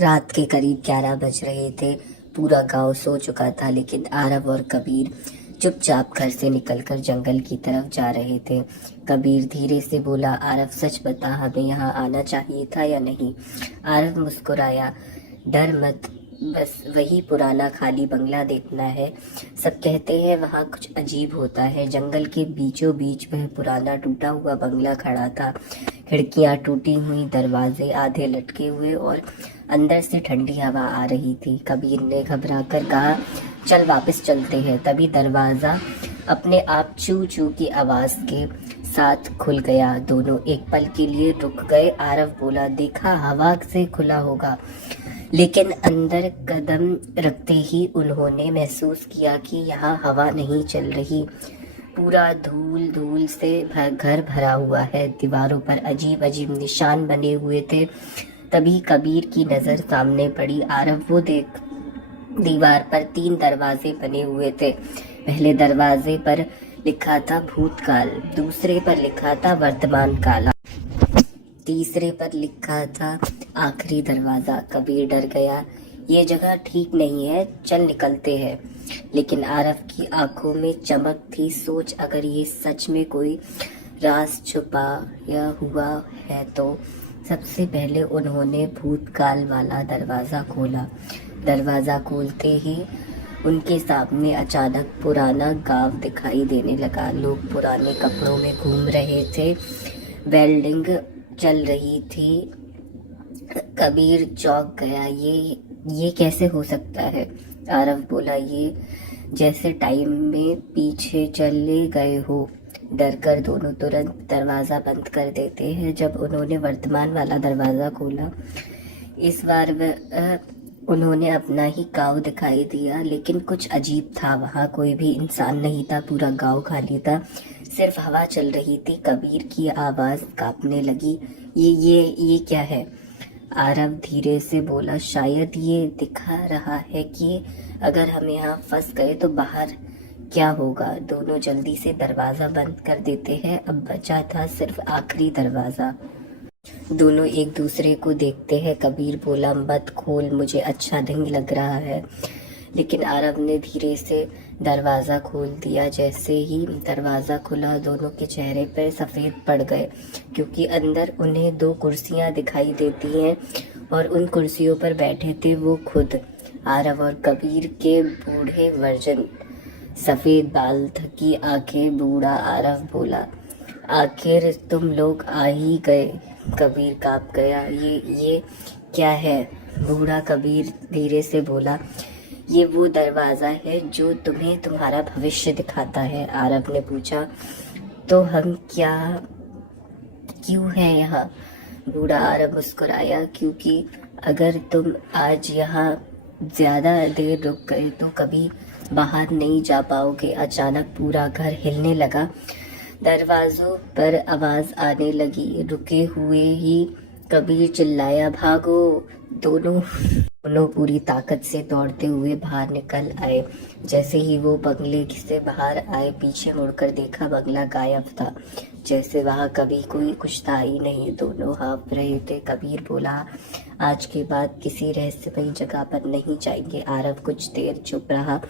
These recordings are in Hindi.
रात के करीब 11 बज रहे थे। पूरा गांव सो चुका था, लेकिन आरव और कबीर चुपचाप घर से निकलकर जंगल की तरफ जा रहे थे। कबीर धीरे से बोला, आरव सच बता, हमें यहाँ आना चाहिए था या नहीं? आरव मुस्कुराया, डर मत, बस वही पुराना खाली बंगला देखना है। सब कहते हैं वहाँ कुछ अजीब होता है। जंगल के बीचों बीच वह पुराना टूटा हुआ बंगला खड़ा था। खिड़कियाँ टूटी हुई, दरवाजे आधे लटके हुए और अंदर से ठंडी हवा आ रही थी। कबीर ने घबराकर कहा, चल वापस चलते हैं। तभी दरवाजा अपने आप चू चू की आवाज के साथ खुल गया। दोनों एक पल के लिए रुक गए। आरव बोला, देखा, हवा से खुला होगा। लेकिन अंदर कदम रखते ही उन्होंने महसूस किया कि यहाँ हवा नहीं चल रही। पूरा धूल धूल से घर भरा हुआ है। दीवारों पर अजीब अजीब निशान बने हुए थे। तभी कबीर की नजर सामने पड़ी। आरव, वो देख, दीवार पर 3 दरवाजे बने हुए थे। पहले दरवाजे पर लिखा था भूतकाल, दूसरे पर लिखा था वर्तमान काल, तीसरे पर लिखा था आखिरी दरवाजा। कबीर डर गया, ये जगह ठीक नहीं है, चल निकलते हैं। लेकिन आरव की आंखों में चमक थी। सोच, अगर ये सच में कोई राज छुपाया हुआ है तो। सबसे पहले उन्होंने भूतकाल वाला दरवाजा खोला। दरवाजा खोलते ही उनके सामने अचानक पुराना गांव दिखाई देने लगा। लोग पुराने कपड़ों में घूम रहे थे। वेल्डिंग चल रही थी। कबीर चौंक गया, ये कैसे हो सकता है? आरव बोला, ये जैसे टाइम में पीछे चले गए हो। डरकर दोनों तुरंत दरवाजा बंद कर देते हैं। जब उन्होंने वर्तमान वाला दरवाजा खोला, इस बार उन्होंने अपना ही गांव दिखाई दिया। लेकिन कुछ अजीब था, वहाँ कोई भी इंसान नहीं था। पूरा गांव खाली था, सिर्फ हवा चल रही थी। कबीर की आवाज कांपने लगी, ये क्या है? आरव धीरे से बोला, शायद ये दिखा रहा है कि अगर हम यहाँ फंस गए तो बाहर क्या होगा। दोनों जल्दी से दरवाजा बंद कर देते हैं। अब बचा था सिर्फ आखिरी दरवाजा। दोनों एक दूसरे को देखते हैं। कबीर बोला, मत खोल, मुझे अच्छा नहीं लग रहा है। लेकिन आरव ने धीरे से दरवाजा खोल दिया। जैसे ही दरवाजा खुला, दोनों के चेहरे पर सफेद पड़ गए, क्योंकि अंदर उन्हें 2 कुर्सियां दिखाई देती हैं और उन कुर्सियों पर बैठे थे वो खुद, आरव और कबीर के बूढ़े वर्जन। सफेद बाल, थकी आंखें। बूढ़ा आरव बोला, आखिर तुम लोग आ ही गए। कबीर कांप गया, ये क्या है? बूढ़ा कबीर धीरे से बोला, ये वो दरवाजा है जो तुम्हें तुम्हारा भविष्य दिखाता है। आरव ने पूछा, तो हम क्यों हैं यहाँ? बूढ़ा आरव मुस्कुराया, क्योंकि अगर तुम आज यहाँ ज्यादा देर रुक गए तो कभी बाहर नहीं जा पाओगे। अचानक पूरा घर हिलने लगा। दरवाजों पर आवाज आने लगी। रुके हुए ही कबीर चिल्लाया, भागो। दोनों पूरी ताकत से दौड़ते हुए बाहर निकल आए। जैसे ही वो बंगले से बाहर आए, पीछे मुड़कर देखा, बंगला गायब था, जैसे वहां कभी कोई कुछ था ही नहीं। दोनों हाँफ रहे थे। कबीर बोला, आज के बाद किसी रहस्यमयी जगह पर नहीं जाएंगे। आरव कुछ देर चुप रहा,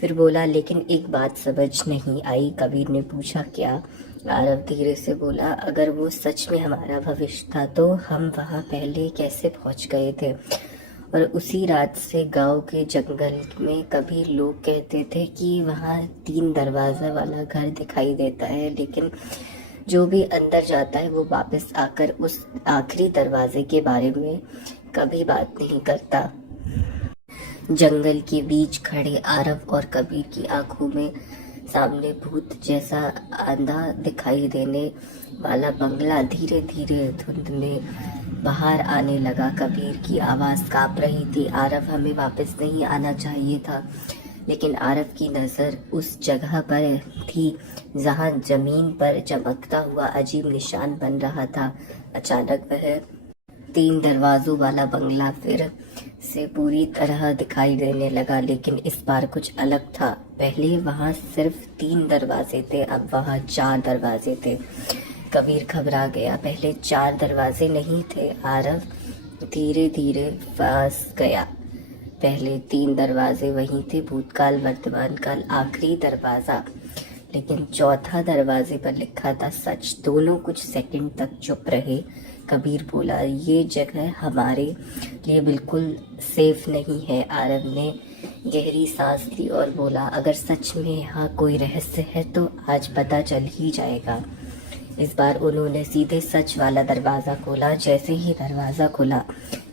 फिर बोला, लेकिन एक बात समझ नहीं आई। कबीर ने पूछा, क्या? आरव धीरे से बोला, अगर वो सच में हमारा भविष्य था तो हम वहाँ पहले कैसे पहुँच गए थे? और उसी रात से गांव के जंगल में कभी लोग कहते थे कि वहाँ 3 दरवाजा वाला घर दिखाई देता है, लेकिन जो भी अंदर जाता है वो वापस आकर उस आखिरी दरवाजे के बारे में कभी बात नहीं करता। जंगल के बीच खड़े आरव और कबीर की आंखों में सामने भूत जैसा अंधा दिखाई देने वाला बंगला धीरे धीरे धुंध में बाहर आने लगा। कबीर की आवाज कांप रही थी, आरव, हमें वापस नहीं आना चाहिए था। लेकिन आरव की नजर उस जगह पर थी जहां जमीन पर चमकता हुआ अजीब निशान बन रहा था। अचानक वह 3 दरवाजों वाला बंगला फिर से पूरी तरह दिखाई देने लगा, लेकिन इस बार कुछ अलग था। पहले वहां सिर्फ 3 दरवाजे थे, अब वहां 4 दरवाजे थे। कबीर घबरा गया, पहले 4 दरवाजे नहीं थे आरव, धीरे धीरे पास गया। पहले 3 दरवाजे वहीं थे, भूतकाल, वर्तमान काल, आखिरी दरवाजा, लेकिन चौथा दरवाजे पर लिखा था सच। दोनों कुछ सेकंड तक चुप रहे। कबीर बोला, ये जगह हमारे लिए बिल्कुल सेफ नहीं है। आरव ने गहरी सांस ली और बोला, अगर सच में यहाँ कोई रहस्य है तो आज पता चल ही जाएगा। इस बार उन्होंने सीधे सच वाला दरवाजा खोला। जैसे ही दरवाजा खुला,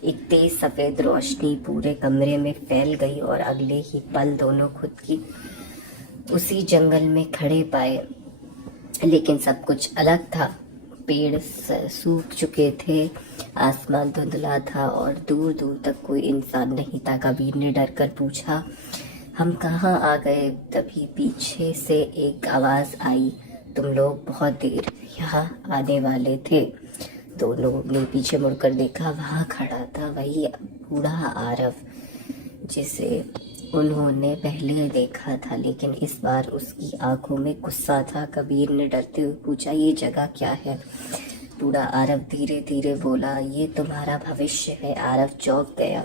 एक तेज सफेद रोशनी पूरे कमरे में फैल गई और अगले ही पल दोनों खुद की उसी जंगल में खड़े पाए। लेकिन सब कुछ अलग था। पेड़ सूख चुके थे, आसमान धुंधला था और दूर दूर तक कोई इंसान नहीं था। कबीर ने डर कर पूछा, हम कहाँ आ गए? तभी पीछे से एक आवाज आई, तुम लोग बहुत देर यहाँ आने वाले थे। दोनों ने पीछे मुड़कर देखा, वहाँ खड़ा था वही बूढ़ा आरव जिसे उन्होंने पहले देखा था, लेकिन इस बार उसकी आंखों में गुस्सा था। कबीर ने डरते हुए पूछा, ये जगह क्या है? बूढ़ा आरव धीरे धीरे बोला, ये तुम्हारा भविष्य है। आरव चौंक गया,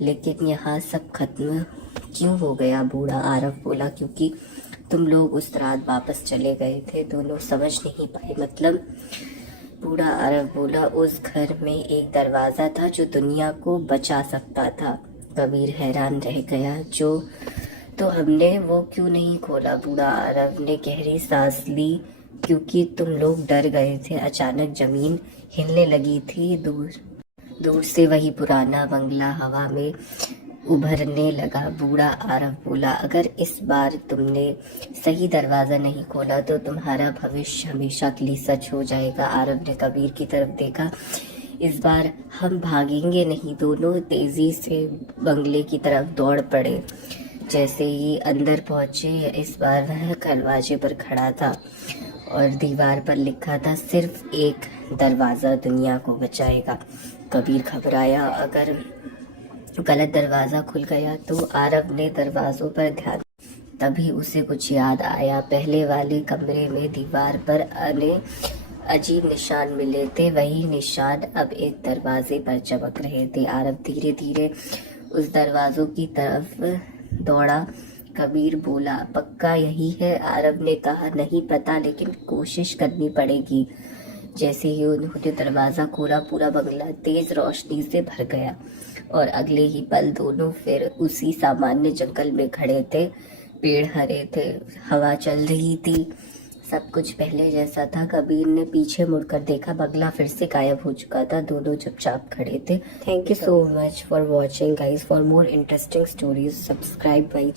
लेकिन यहाँ सब खत्म क्यों हो गया? बूढ़ा आरव बोला, क्योंकि तुम लोग उस रात वापस चले गए थे। दोनों समझ नहीं पाए। मतलब? बूढ़ा आरव बोला, उस घर में एक दरवाजा था जो दुनिया को बचा सकता था। कबीर हैरान रह गया, तो हमने वो क्यों नहीं खोला? बूढ़ा आरव ने गहरी सांस ली, क्योंकि तुम लोग डर गए थे। अचानक जमीन हिलने लगी थी। दूर से वही पुराना बंगला हवा में उभरने लगा। बूढ़ा आरव बोला, अगर इस बार तुमने सही दरवाजा नहीं खोला तो तुम्हारा भविष्य हमेशा के लिए सच हो जाएगा। आरव ने कबीर की तरफ देखा, इस बार हम भागेंगे नहीं। दोनों तेजी से बंगले की तरफ दौड़ पड़े। जैसे ही अंदर पहुंचे, इस बार वह दरवाजे पर खड़ा था और दीवार पर लिखा था, सिर्फ एक दरवाजा दुनिया को बचाएगा। कबीर घबराया, अगर गलत दरवाजा खुल गया तो? आरव ने दरवाजों पर ध्यान, तभी उसे कुछ याद आया। पहले वाले कमरे में दीवार पर अजीब निशान मिले थे, वही निशान अब एक दरवाजे पर चमक रहे थे। आरव धीरे धीरे उस दरवाजों की तरफ दौड़ा। कबीर बोला, पक्का यही है? आरव ने कहा, नहीं पता, लेकिन कोशिश करनी पड़ेगी। जैसे ही उन्होंने दरवाजा खोला, पूरा बंगला तेज रोशनी से भर गया और अगले ही पल दोनों फिर उसी सामान्य जंगल में खड़े थे। पेड़ हरे थे, हवा चल रही थी, सब कुछ पहले जैसा था। कबीर ने पीछे मुड़कर देखा, बंगला फिर से गायब हो चुका था। दोनों चुपचाप खड़े थे। Thank you so much for watching guys. For more interesting stories subscribe my